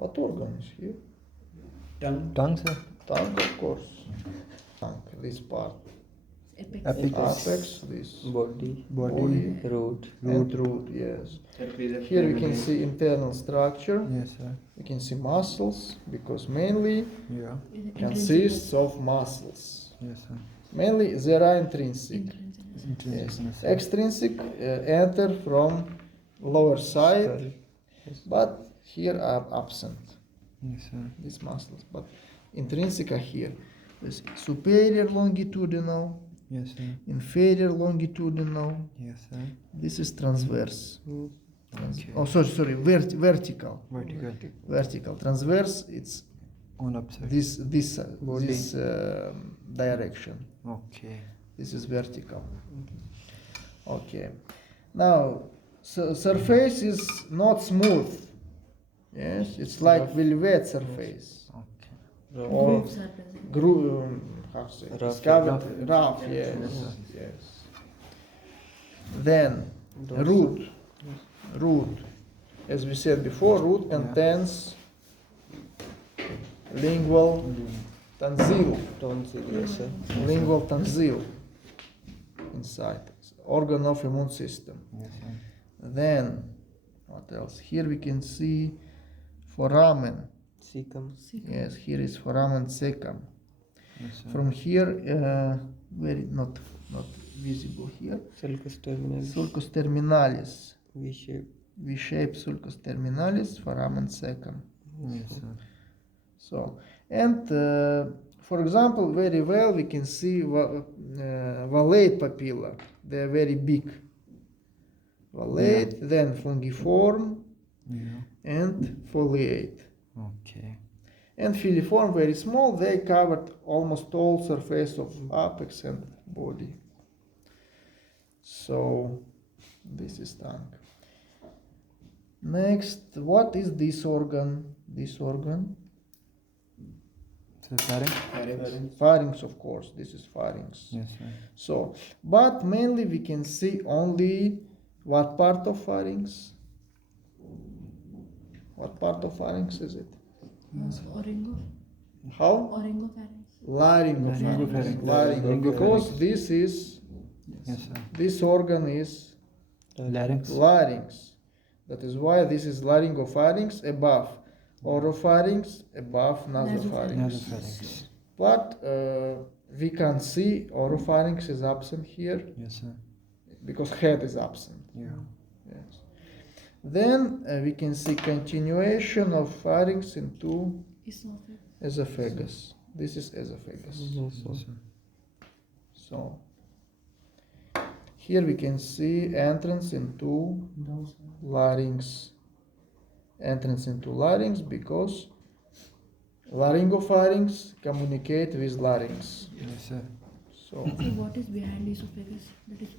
What organ is here? Tongue, sir. Tongue, of course. Tongue, this part. Apex, this Body. Root. and root, yes. Here we can see internal structure. Yes, sir. We can see muscles, because mainly Yeah. consists of muscles. Yes, sir. Mainly there are intrinsic. Intrinsic. Yes. Extrinsic enter from lower side, but here are absent, Yes, sir. these muscles. But intrinsic are here. There's superior longitudinal, Yes, sir. inferior longitudinal. Yes, sir. This is transverse. Okay. Oh, sorry, vertical. Vertical. Vertical. Transverse, it's On upside. this Body. this direction. Okay. This is vertical. Okay. Now, surface is not smooth. Yes, it's like velvet surface. Okay. Or how to say? Rough. Covered, rough. Yes, yes. Then root. As we said before, root contains lingual tonsil. Yes, sir. Lingual tonsil inside. It's organ of immune system. Yes, sir. Then what else? Here we can see foramen. Cecum. Yes, here is foramen cecum. Yes, sir. From here, very not visible here. Sulcus terminalis. Sulcus terminalis. V-shape. V-shaped sulcus terminalis, foramen cecum. Yes, sir. So, and for example, very well we can see valate papilla. They are very big. Valate, then fungiform, Yeah. and foliate. Okay. And filiform, very small. They covered almost all surface of apex and body. So, this is tongue. Next, what is this organ? This organ? So pharynx. Pharynx, of course. This is pharynx. Yes, sir. So, but mainly we can see only what part of pharynx? What part of pharynx is it? How? Laryngopharynx. Laryngopharynx. Because this is, Yes, sir. this organ is Larynx. larynx. That is why this is laryngopharynx above oropharynx, above nasopharynx. Nasopharynx. But we can see oropharynx is absent here Yes, sir. because head is absent. Yeah. Yes. Then we can see continuation of pharynx into esophagus. This is esophagus. Yes, sir. So here we can see entrance into larynx. Entrance into larynx because laryngopharynx communicate with larynx. Yes, sir. So What is behind esophagus? That is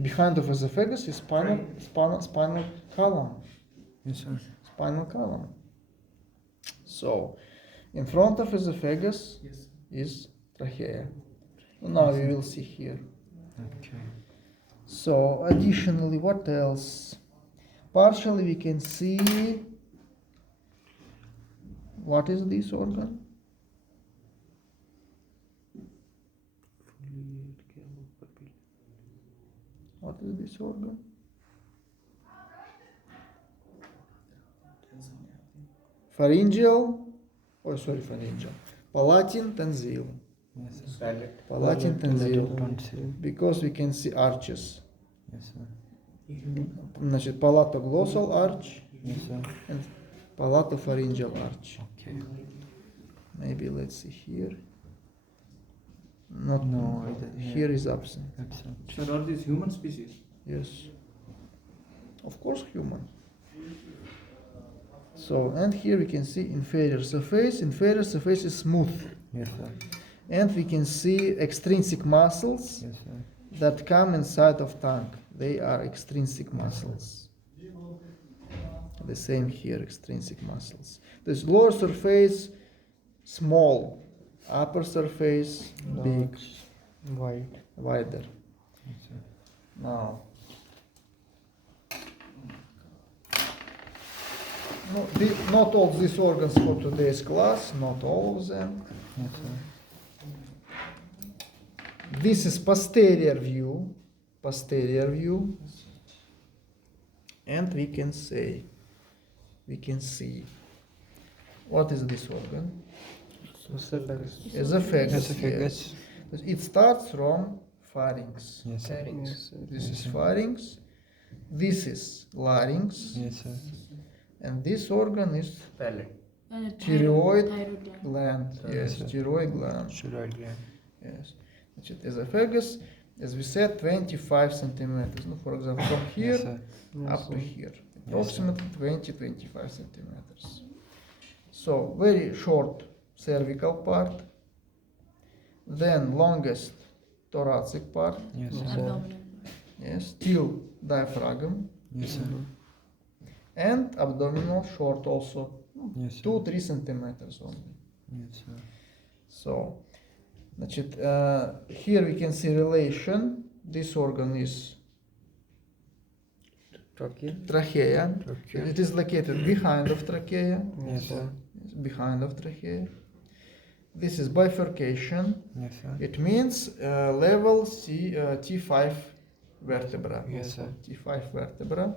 behind of esophagus is spinal column. Yes, sir. Spinal column. So in front of esophagus is trachea. Now we will see here. Okay. So additionally, what else? Partially we can see what is this organ? What is this organ? Pharyngeal, pharyngeal. Palatine tonsil. Yes, sir. Palatine tonsil. Tonsil. Because we can see arches. Yes, sir. Значит, palatoglossal arch Yes, sir. and palatopharyngeal arch. Okay. Maybe let's see here. Not No, here is absent. Absent. So are these human species? Yes. Of course human. So and here we can see inferior surface. Inferior surface is smooth. Yes, sir. And we can see extrinsic muscles Yes, sir. that come inside of tongue. They are extrinsic muscles. The same here, extrinsic muscles. This lower surface, small. Upper surface, big, White. wider. Yes, sir. Now, No, not all these organs for today's class, not all of them. Yes, sir. This is posterior view, and we can see what is this organ? Esophagus. Esophagus. Esophagus. Yes. It starts from pharynx. Yes, sir. Yes. This is pharynx. This is larynx, Yes, sir. and this organ is Palate. thyroid Thyroid gland. gland. Yes, sir. thyroid gland. Thyroid gland. Yes. Значит, esophagus, as we said, 25 centimeters. No, for example, from here Yes, sir. up to here, approximately 20-25 centimeters. So very short cervical part, then longest thoracic part, Yes, sir. Abdominal. yes, till diaphragm, Yes, sir. and abdominal short also, Yes, sir. 2-3 centimeters only. Yes, sir. So, значит, here we can see relation. This organ is Trachea. trachea. Trachea. It is located behind of trachea. Yes, sir. Yes, behind of trachea. This is bifurcation. Yes, sir. It means level T5 vertebra. Yes, sir. T5 vertebra.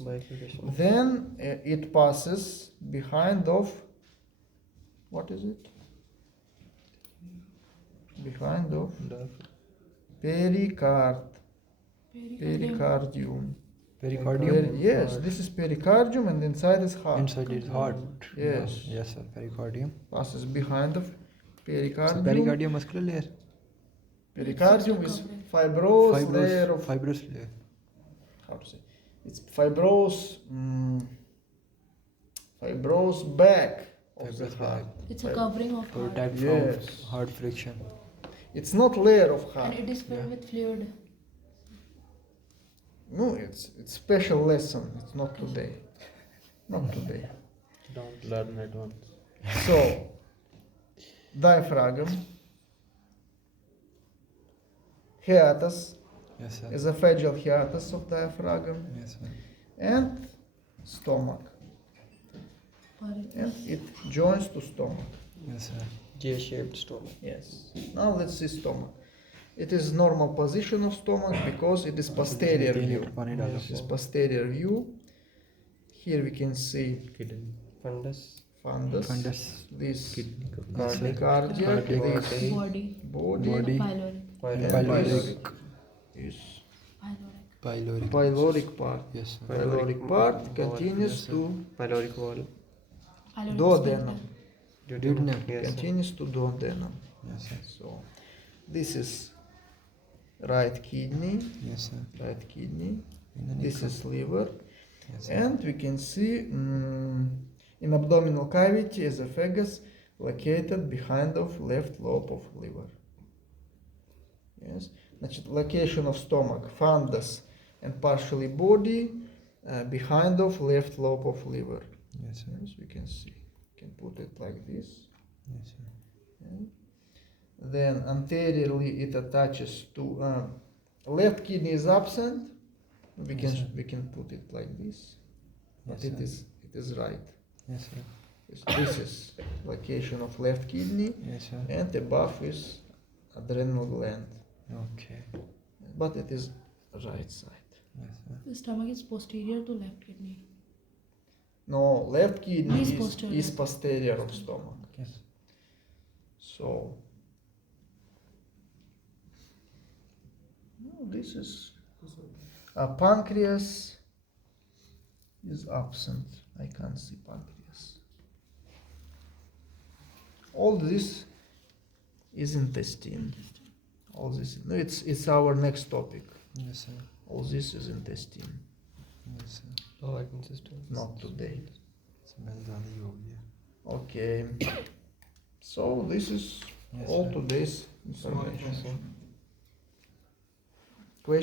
Bifurcation. Then it passes behind of, what is it? Behind of pericard, pericardium. Pericardium. Yes, this is pericardium and inside is heart. Inside is heart. Yes. Yes, sir. Pericardium. Passes behind of So pericardium. pericardium muscular layer. Pericardium is fibrous layer of, Fibrous layer. how to say, it's fibrous, fibrous back of the Fibrous heart. It's a covering of heart. Protect Yes. from heart friction. It's not layer of heart. And it is filled with fluid. No, it's special lesson. It's not today. Not today. Don't learn at once. So, diaphragm, hiatus, Yes, sir. esophageal hiatus of diaphragm, Yes, sir. and stomach. And it joins to stomach. Yes, sir. J-shaped stomach. Yes. Now let's see stomach. It is normal position of stomach because it is posterior view. This is posterior view. Here we can see Kidney. Fundus. fundus. Fundus. This Yes, sir. cardiac, Cardiac. this Body. body, Body. Pyloric. and Pyloric. this Pyloric. Pyloric. pyloric part. Yes, sir. Pyloric part wall. continues Yes, sir. to Pyloric wall. Pyloric duodenum. sphincter. Duodenum. Yes. Continues to duodenum. Yes, sir. So this is right kidney, Yes, sir. right kidney. In the This neck. is liver, Yes, sir. and we can see in abdominal cavity esophagus located behind of left lobe of liver. Yes, значит, location of stomach, fundus, and partially body behind of left lobe of liver. Yes, sir. Yes, we can see. Can put it like this. Yes, sir. Okay. Then anteriorly it attaches to left kidney is absent. We Yes, sir. can put it like this, but Yes, it is right. Yes, sir. This is location of left kidney, Yes, sir. and above is adrenal gland, Okay. but it is right side. Yes, sir. The stomach is posterior to left kidney. No, left kidney Is is posterior. posterior of stomach. Yes. So no, this is pancreas is absent. I can't see pancreas. All this is intestine. All this, no, it's our next topic. Yes, sir. All this is intestine. Yes, sir. Organ system. Not today. Smell ज़्यादा ही हो गया. Okay. So this is Yes, all sir. today's information. Yes, sir.